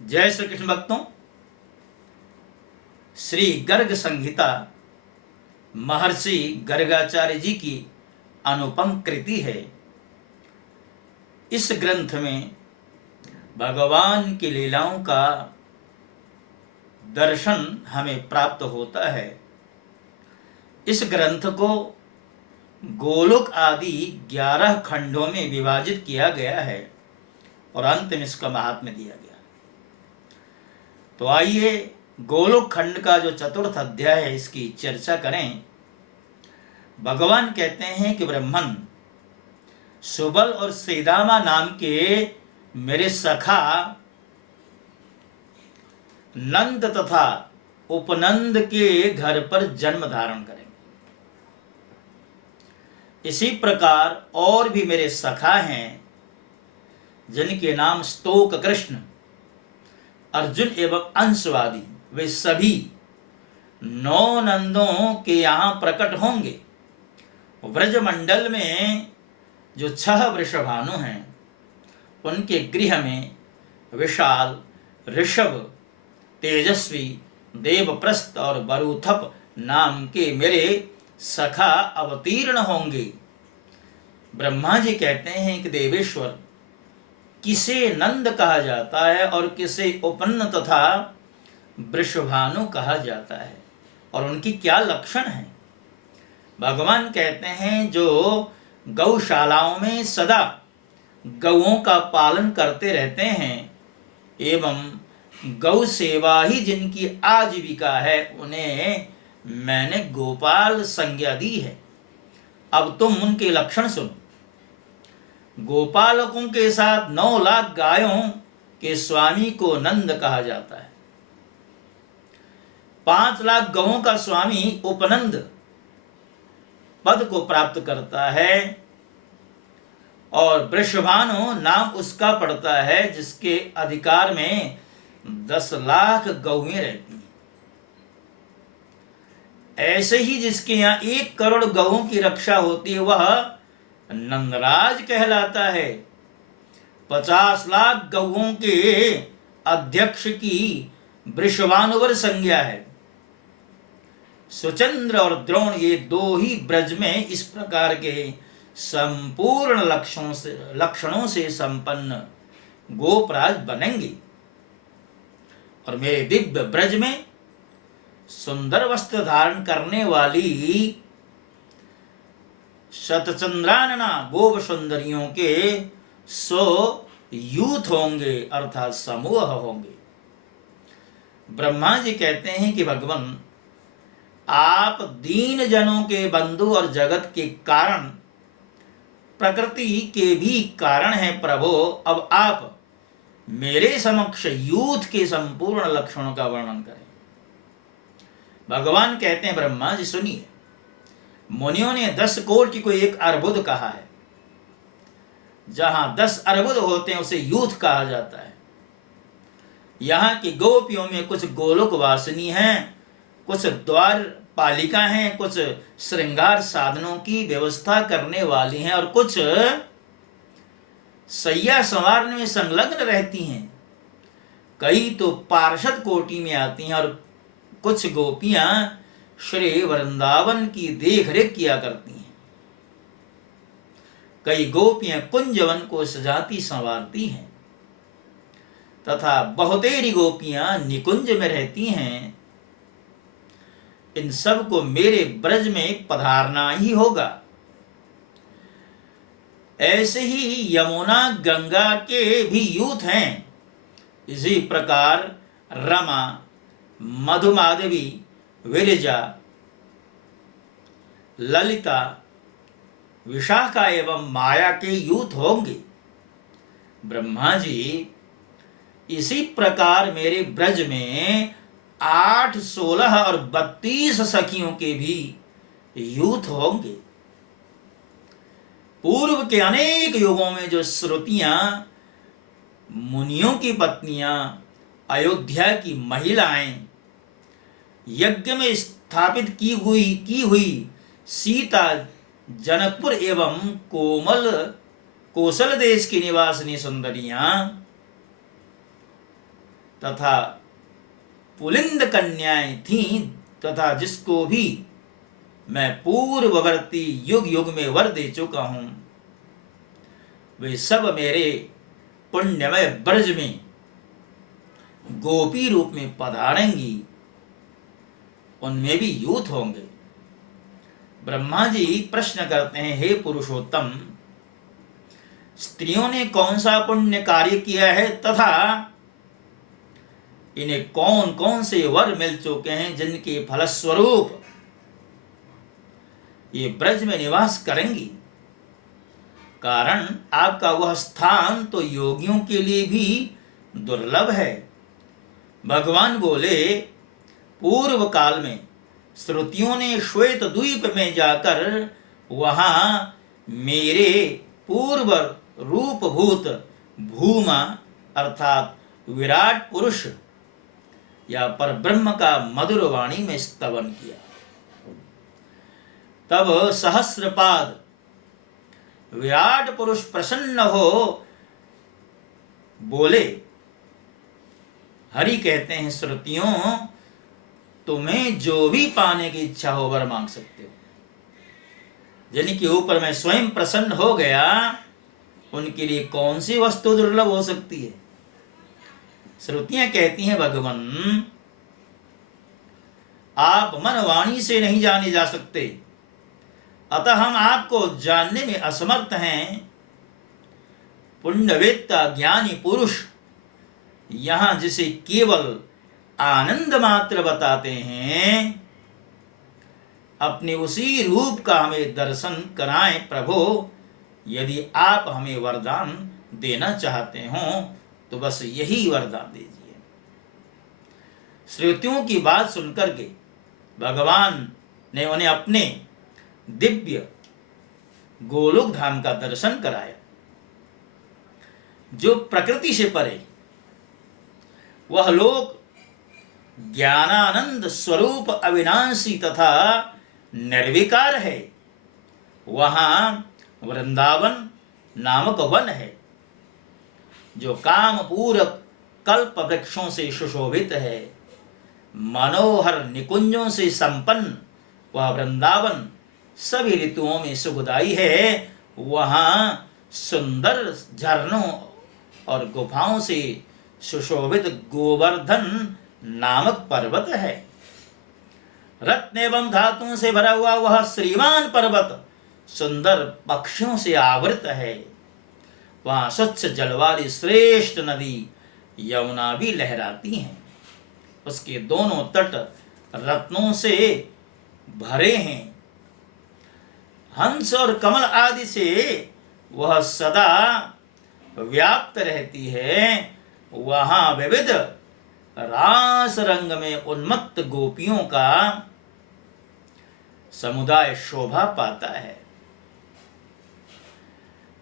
जय श्री कृष्ण भक्तों। श्री गर्ग संहिता महर्षि गर्गाचार्य जी की अनुपम कृति है। इस ग्रंथ में भगवान की लीलाओं का दर्शन हमें प्राप्त होता है। इस ग्रंथ को गोलोक आदि 11 खंडों में विभाजित किया गया है और अंत में इसका महात्म्य दिया गया। तो आइए गोलोक खंड का जो चतुर्थ अध्याय है इसकी चर्चा करें। भगवान कहते हैं कि ब्रह्मन सुबल और श्रीदामा नाम के मेरे सखा नंद तथा उपनंद के घर पर जन्म धारण करेंगे। इसी प्रकार और भी मेरे सखा हैं जिनके नाम स्तोक कृष्ण, अर्जुन एवं अंशवादी, वे सभी 9 नंदों के यहाँ प्रकट होंगे। व्रजमंडल में जो 6 वृषभानु हैं उनके गृह में विशाल, ऋषभ, तेजस्वी, देवप्रस्थ और बरूथप नाम के मेरे सखा अवतीर्ण होंगे। ब्रह्मा जी कहते हैं कि देवेश्वर, किसे नंद कहा जाता है और किसे उपन्न तथा वृषभानु कहा जाता है और उनकी क्या लक्षण है। भगवान कहते हैं जो गौशालाओं में सदा गौओं का पालन करते रहते हैं एवं गौ सेवा ही जिनकी आजीविका है, उन्हें मैंने गोपाल संज्ञा दी है। अब तुम उनके लक्षण सुनो। गोपालकों के साथ 9 लाख गायों के स्वामी को नंद कहा जाता है। 5 लाख गौओं का स्वामी उपनंद पद को प्राप्त करता है और वृषभानु नाम उसका पड़ता है जिसके अधिकार में 10 लाख गौएं रहती हैं। ऐसे ही जिसके यहाँ 1 करोड़ गौओं की रक्षा होती है वह नंदराज कहलाता है। 50 लाख गौओं के अध्यक्ष की वृषभानुवर संज्ञा है। सुचंद्र और द्रोण ये 2 ही ब्रज में इस प्रकार के संपूर्ण लक्षणों से संपन्न गोपराज बनेंगे और मेरे दिव्य ब्रज में सुंदर वस्त्र धारण करने वाली शतचंद्रानना गोप सुंदरियों के 100 यूथ होंगे, अर्थात समूह होंगे। ब्रह्मा जी कहते हैं कि भगवान, आप दीन जनों के बंधु और जगत के कारण, प्रकृति के भी कारण हैं प्रभो। अब आप मेरे समक्ष यूथ के संपूर्ण लक्षणों का वर्णन करें। भगवान कहते हैं, ब्रह्मा जी सुनिए, मुनियों ने 10 कोटि को 1 अर्बुद कहा है। जहां 10 अर्बुद होते हैं उसे यूथ कहा जाता है। यहाँ की गोपियों में कुछ गोलोक वासिनी हैं, कुछ द्वार पालिका हैं, कुछ श्रृंगार साधनों की व्यवस्था करने वाली हैं और कुछ सैया संवारने में संलग्न रहती हैं। कई तो पार्षद कोटि में आती हैं और कुछ गोपियां श्री वृंदावन की देखरेख किया करती हैं। कई गोपियां कुंजवन को सजाती संवारती हैं तथा बहुतेरी गोपियां निकुंज में रहती हैं। इन सब को मेरे ब्रज में पधारना ही होगा। ऐसे ही यमुना गंगा के भी यूथ हैं। इसी प्रकार रमा, मधुमाधवी, विरजा, ललिता, विशाखा एवं माया के यूथ होंगे। ब्रह्मा जी, इसी प्रकार मेरे ब्रज में 8, 16 और 32 सखियों के भी यूथ होंगे। पूर्व के अनेक युगों में जो श्रुतियां, मुनियों की पत्नियां, अयोध्या की महिलाएं, यज्ञ में स्थापित की हुई सीता, जनकपुर एवं कौशल देश की निवासिनी सुंदरियां, तथा पुलिंद कन्याएं थीं तथा जिसको भी मैं पूर्ववर्ती युग युग में वर दे चुका हूं, वे सब मेरे पुण्यमय ब्रज में गोपी रूप में पधारेंगी, उनमें भी यूथ होंगे। ब्रह्मा जी प्रश्न करते हैं, हे पुरुषोत्तम, स्त्रियों ने कौन सा पुण्य कार्य किया है तथा इन्हें कौन कौन से वर मिल चुके हैं जिनके फलस्वरूप ये ब्रज में निवास करेंगी। कारण आपका वह स्थान तो योगियों के लिए भी दुर्लभ है। भगवान बोले, पूर्व काल में श्रुतियों ने श्वेत द्वीप में जाकर वहां मेरे पूर्व रूपभूत भूमा अर्थात विराट पुरुष या परब्रह्म का मधुर वाणी में स्तवन किया। तब सहस्रपाद विराट पुरुष प्रसन्न हो बोले, हरि कहते हैं, श्रुतियों, तुम्हें जो भी पाने की इच्छा हो वर मांग सकते हो। जिनके ऊपर मैं स्वयं प्रसन्न हो गया उनके लिए कौन सी वस्तु दुर्लभ हो सकती है। श्रुतियां कहती हैं, भगवान, आप मन वाणी से नहीं जाने जा सकते, अतः हम आपको जानने में असमर्थ हैं। पुण्यवेत्ता ज्ञानी पुरुष यहां जिसे केवल आनंद मात्र बताते हैं, अपने उसी रूप का हमें दर्शन कराएं प्रभु। यदि आप हमें वरदान देना चाहते हो तो बस यही वरदान दीजिए। श्रुतियों की बात सुनकर के भगवान ने उन्हें अपने दिव्य गोलोक धाम का दर्शन कराया, जो प्रकृति से परे। वह लोक ज्ञानानंद स्वरूप अविनाशी तथा निर्विकार है। वहां वृंदावन नामक वन है, जो काम पूरक कल्प वृक्षों से सुशोभित है। मनोहर निकुंजों से संपन्न वह वृंदावन सभी ऋतुओं में सुखदायी है। वहां सुंदर झरनों और गुफाओं से सुशोभित गोवर्धन नामक पर्वत है। रत्न एवं धातुओं से भरा हुआ वह श्रीमान पर्वत सुंदर पक्षियों से आवृत है। वहां स्वच्छ जल वाली श्रेष्ठ नदी यमुना भी लहराती हैं। उसके दोनों तट रत्नों से भरे हैं। हंस और कमल आदि से वह सदा व्याप्त रहती है। वहां विविध रास रंग में उन्मत्त गोपियों का समुदाय शोभा पाता है।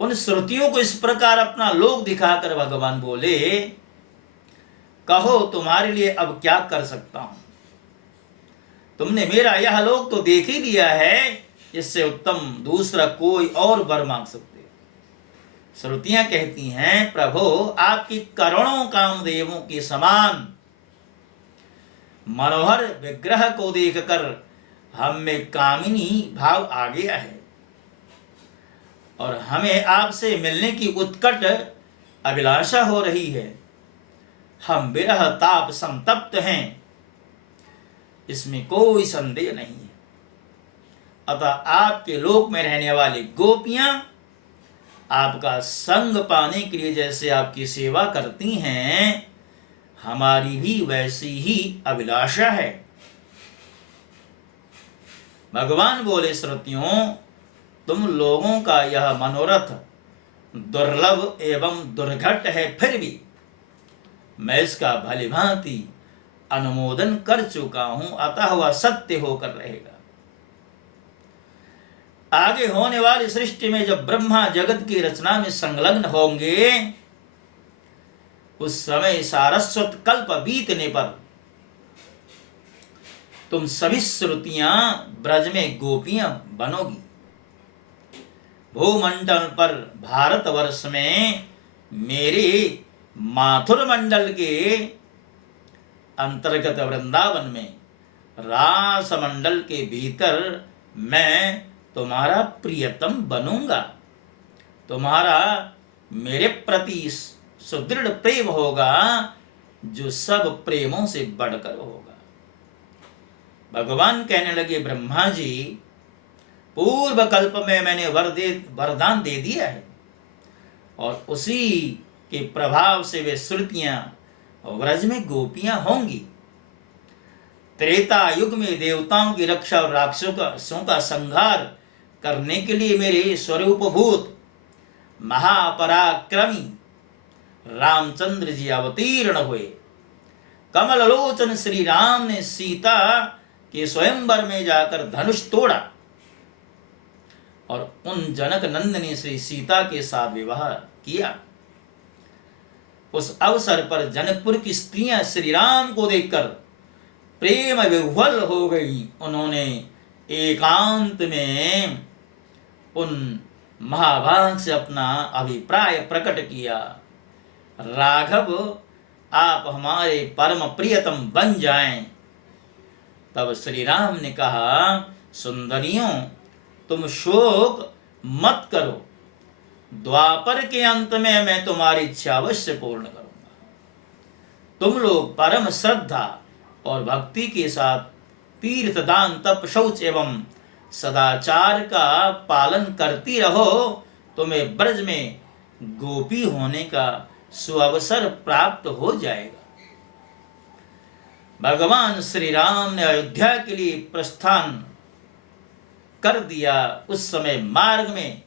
उन श्रुतियों को इस प्रकार अपना लोक दिखाकर भगवान बोले, कहो तुम्हारे लिए अब क्या कर सकता हूं। तुमने मेरा यह लोक तो देख ही लिया है, इससे उत्तम दूसरा कोई और वर मांग सकते। श्रुतियां कहती हैं, प्रभु, आपकी करोड़ों कामदेवों के समान मनोहर विग्रह को देखकर हम में कामिनी भाव आ गया है और हमें आपसे मिलने की उत्कट अभिलाषा हो रही है। हम विरह ताप संतप्त हैं, इसमें कोई संदेह नहीं है। अतः आपके लोक में रहने वाली गोपियां आपका संग पाने के लिए जैसे आपकी सेवा करती हैं, हमारी भी वैसी ही अभिलाषा है। भगवान बोले, श्रुतियों, तुम लोगों का यह मनोरथ दुर्लभ एवं दुर्घट है, फिर भी मैं इसका भलीभांति अनुमोदन कर चुका हूं, अतः वह सत्य होकर रहेगा। आगे होने वाली सृष्टि में जब ब्रह्मा जगत की रचना में संलग्न होंगे, उस समय सारस्वत कल्प बीतने पर तुम सभी श्रुतियां ब्रज में गोपियां बनोगी। भूमंडल पर भारतवर्ष में मेरे माथुर मंडल के अंतर्गत वृंदावन में रास मंडल के भीतर मैं तुम्हारा प्रियतम बनूंगा। तुम्हारा मेरे प्रति सुदृढ़ प्रेम होगा जो सब प्रेमों से बढ़कर होगा। भगवान कहने लगे, ब्रह्मा जी, पूर्व कल्प में मैंने वरदान दे दिया है और उसी के प्रभाव से वे श्रुतियां व्रज में गोपियां होंगी। त्रेता युग में देवताओं की रक्षा और राक्षसों का संहार करने के लिए मेरे स्वरूपभूत महापराक्रमी रामचंद्र जी अवतीर्ण हुए। कमल लोचन श्री राम ने सीता के स्वयंवर में जाकर धनुष तोड़ा और उन जनक नंदिनी श्री सीता के साथ विवाह किया। उस अवसर पर जनकपुर की स्त्रियां श्री राम को देखकर प्रेम विह्वल हो गई। उन्होंने एकांत में उन महाभाग से अपना अभिप्राय प्रकट किया, राघव आप हमारे परम प्रियतम बन जाएं। तब श्री राम ने कहा, सुंदरियों, तुम शोक मत करो, द्वापर के अंत में मैं तुम्हारी इच्छा अवश्य पूर्ण करूंगा। तुम लोग परम श्रद्धा और भक्ति के साथ तीर्थ दान तप शौच एवं सदाचार का पालन करती रहो, तुम्हें ब्रज में गोपी होने का सुअवसर प्राप्त हो जाएगा। भगवान श्री राम ने अयोध्या के लिए प्रस्थान कर दिया। उस समय मार्ग में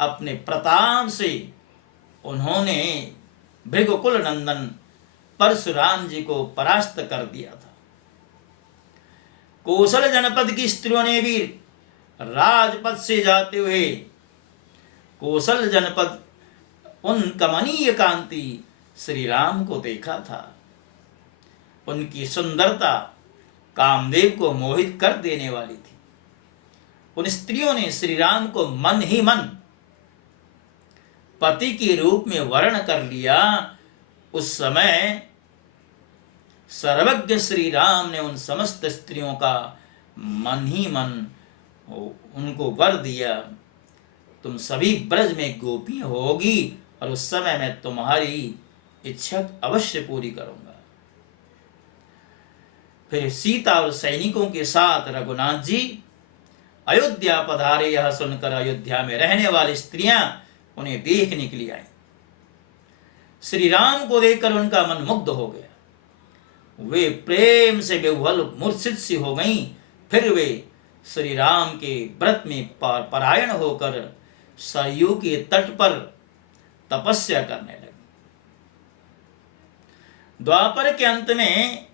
अपने प्रताप से उन्होंने भृगुकुल नंदन परशुराम जी को परास्त कर दिया था। कौशल जनपद की स्त्रियों ने भी राजपथ से जाते हुए कौशल जनपद उन कमनीय कांति श्री राम को देखा था। उनकी सुंदरता कामदेव को मोहित कर देने वाली थी। उन स्त्रियों ने श्री राम को मन ही मन पति के रूप में वर्ण कर लिया। उस समय सर्वज्ञ श्री राम ने उन समस्त स्त्रियों का मन ही मन उनको वर दिया, तुम सभी ब्रज में गोपी होगी और उस समय मैं तुम्हारी इच्छा अवश्य पूरी करूंगा। फिर सीता और सैनिकों के साथ रघुनाथ जी अयोध्या पधारे। यह सुनकर अयोध्या में रहने वाली स्त्रियां उन्हें देखने के लिए आई। श्री राम को देखकर उनका मन मुग्ध हो गया। वे प्रेम से विह्वल मूर्छित सी हो गईं। फिर वे श्री राम के व्रत में परायण होकर सरयू के तट पर तपस्या करने लगे। द्वापर के अंत में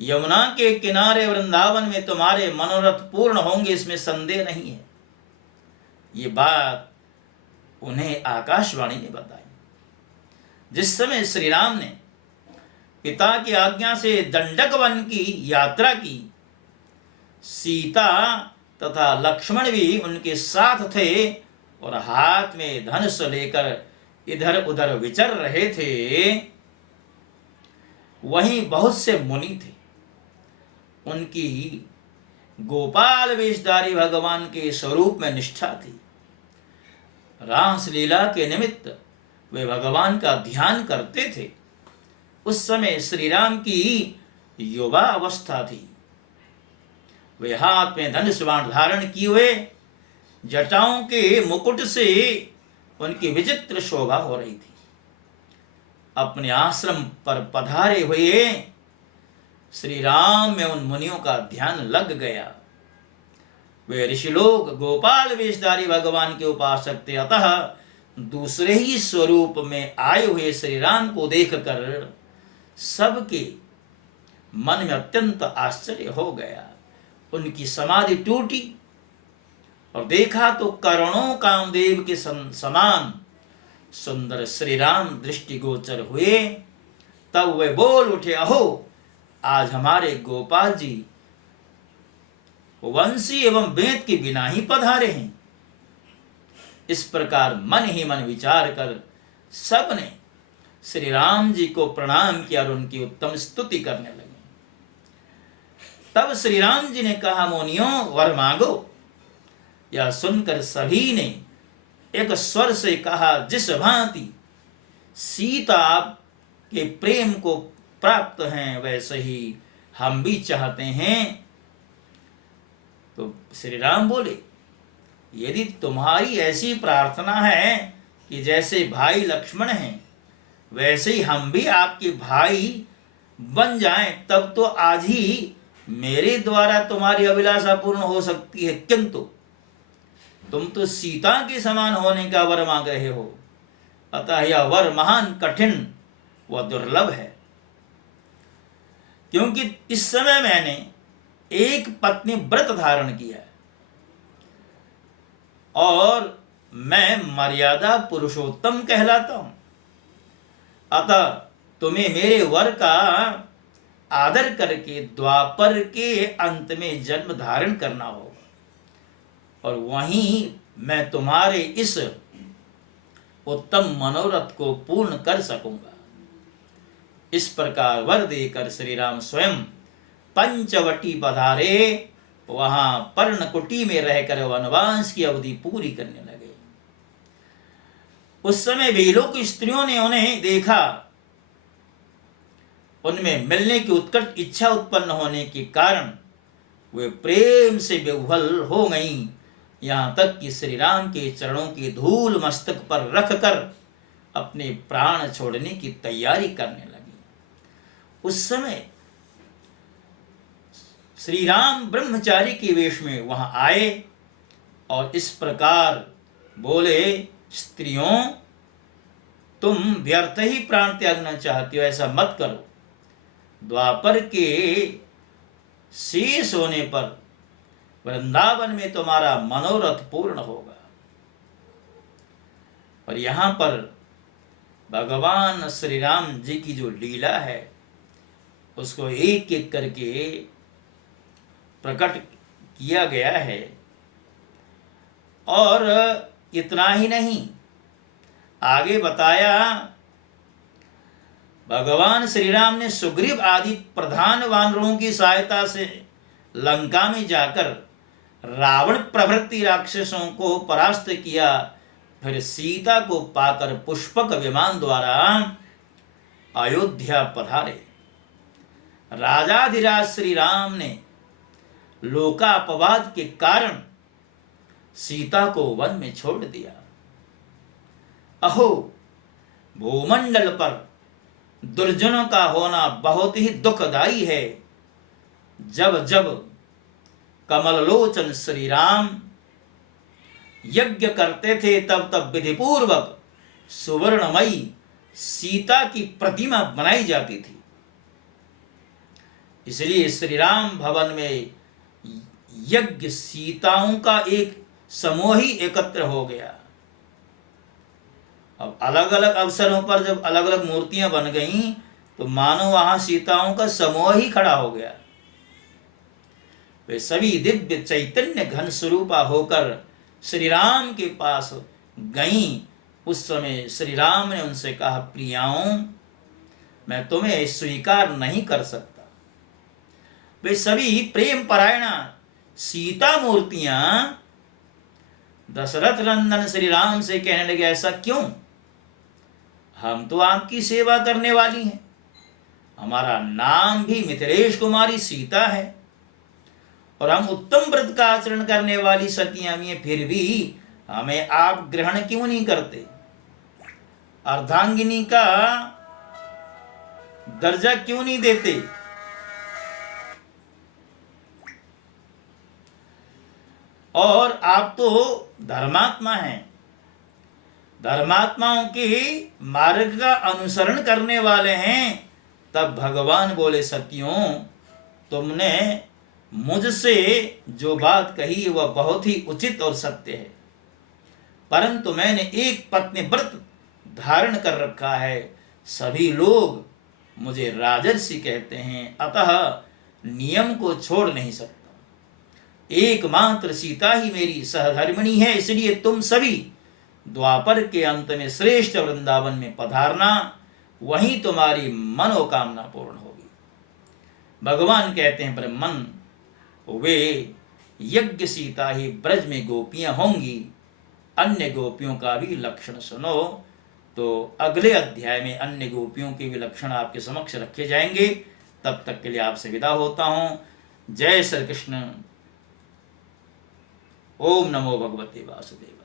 यमुना के किनारे वृंदावन में तुम्हारे मनोरथ पूर्ण होंगे, इसमें संदेह नहीं है। ये बात उन्हें आकाशवाणी ने बताई। जिस समय श्री राम ने पिता की आज्ञा से दंडक वन की यात्रा की, सीता तथा लक्ष्मण भी उनके साथ थे और हाथ में धनुष लेकर इधर उधर विचर रहे थे। वहीं बहुत से मुनि थे। उनकी गोपाल वेशधारी भगवान के स्वरूप में निष्ठा थी। रास लीला के निमित्त वे भगवान का ध्यान करते थे। उस समय श्री राम की युवा अवस्था थी। वे हाथ में धनुष बाण धारण किए हुए, जटाओं के मुकुट से उनकी विचित्र शोभा हो रही थी। अपने आश्रम पर पधारे हुए श्री राम में उन मुनियों का ध्यान लग गया। वे ऋषि लोग गोपाल वेशधारी भगवान के उपासक थे, अतः दूसरे ही स्वरूप में आए हुए श्री राम को देखकर सबके मन में अत्यंत आश्चर्य हो गया। उनकी समाधि टूटी और देखा तो करोड़ों कामदेव के समान सुंदर श्री राम दृष्टिगोचर हुए। तब वे बोल उठे, अहो आज हमारे गोपाल जी वंशी एवं वेद के बिना ही पधारे हैं। इस प्रकार मन ही मन विचार कर सबने श्री राम जी को प्रणाम किया और उनकी उत्तम स्तुति करने लगे। तब श्री राम जी ने कहा, मुनियों वर मांगो। यह सुनकर सभी ने एक स्वर से कहा, जिस भांति सीता के प्रेम को प्राप्त हैं वैसे ही हम भी चाहते हैं। तो श्री राम बोले, यदि तुम्हारी ऐसी प्रार्थना है कि जैसे भाई लक्ष्मण हैं वैसे ही हम भी आपके भाई बन जाएं, तब तो आज ही मेरे द्वारा तुम्हारी अभिलाषा पूर्ण हो सकती है, किंतु तुम तो सीता के समान होने का वर मांग रहे हो, अतः यह वर महान कठिन व दुर्लभ है। क्योंकि इस समय मैंने एक पत्नी व्रत धारण किया है और मैं मर्यादा पुरुषोत्तम कहलाता हूं, अतः तुम्हें मेरे वर का आदर करके द्वापर के अंत में जन्म धारण करना होगा और वहीं मैं तुम्हारे इस उत्तम मनोरथ को पूर्ण कर सकूंगा। इस प्रकार वर देकर श्री राम स्वयं पंचवटी पधारे। वहां पर्णकुटी में रहकर वनवास की अवधि पूरी करने लगे। उस समय बेलोक स्त्रियों ने उन्हें देखा। उनमें मिलने की उत्कट इच्छा उत्पन्न होने के कारण वे प्रेम से विह्वल हो गईं, यहाँ तक कि श्री राम के चरणों की धूल मस्तक पर रखकर अपने प्राण छोड़ने की तैयारी करने लगी। उस समय श्री राम ब्रह्मचारी के वेश में वहां आए और इस प्रकार बोले, स्त्रियों तुम व्यर्थ ही प्राण त्यागना चाहती हो, ऐसा मत करो। द्वापर के शेष होने पर वृंदावन में तुम्हारा मनोरथ पूर्ण होगा। और यहां पर भगवान श्री राम जी की जो लीला है उसको एक एक करके प्रकट किया गया है। और इतना ही नहीं, आगे बताया भगवान श्री राम ने सुग्रीव आदि प्रधान वानरों की सहायता से लंका में जाकर रावण प्रभृति राक्षसों को परास्त किया। फिर सीता को पाकर पुष्पक विमान द्वारा अयोध्या पधारे। राजाधिराज श्री राम ने लोकापवाद के कारण सीता को वन में छोड़ दिया। अहो, भूमंडल पर दुर्जनों का होना बहुत ही दुखदायी है। जब जब कमललोचन श्री राम यज्ञ करते थे तब तब विधिपूर्वक सुवर्णमयी सीता की प्रतिमा बनाई जाती थी। इसलिए श्री राम भवन में यज्ञ सीताओं का एक समूह ही एकत्र हो गया। अब अलग अलग अवसरों पर जब अलग अलग मूर्तियां बन गईं तो मानो वहां सीताओं का समूह ही खड़ा हो गया। वे सभी दिव्य चैतन्य घन स्वरूपा होकर श्री राम के पास गईं। उस समय श्री राम ने उनसे कहा, प्रियाओं मैं तुम्हें स्वीकार नहीं कर सकता। वे सभी प्रेम परायणा सीता मूर्तियां दशरथ नंदन श्री राम से कहने लगे, ऐसा क्यों? हम तो आपकी सेवा करने वाली हैं। हमारा नाम भी मिथिलेश कुमारी सीता है और हम उत्तम व्रत का आचरण करने वाली सतियां भी हैं, फिर भी हमें आप ग्रहण क्यों नहीं करते? अर्धांगिनी का दर्जा क्यों नहीं देते? और आप तो धर्मात्मा हैं, धर्मात्माओं के मार्ग का अनुसरण करने वाले हैं। तब भगवान बोले, सतियों तुमने मुझसे जो बात कही वह बहुत ही उचित और सत्य है, परंतु मैंने एक पत्नी व्रत धारण कर रखा है। सभी लोग मुझे राजर्षि कहते हैं, अतः नियम को छोड़ नहीं सकता। एकमात्र सीता ही मेरी सहधर्मिणी है, इसलिए तुम सभी द्वापर के अंत में श्रेष्ठ वृंदावन में पधारना, वहीं तुम्हारी मनोकामना पूर्ण होगी। भगवान कहते हैं, ब्रह्मन वे यज्ञ सीता ही ब्रज में गोपियां होंगी। अन्य गोपियों का भी लक्षण सुनो। तो अगले अध्याय में अन्य गोपियों के भी लक्षण आपके समक्ष रखे जाएंगे। तब तक के लिए आपसे विदा होता हूँ। जय श्री कृष्ण। ओम नमो भगवते वासुदेव।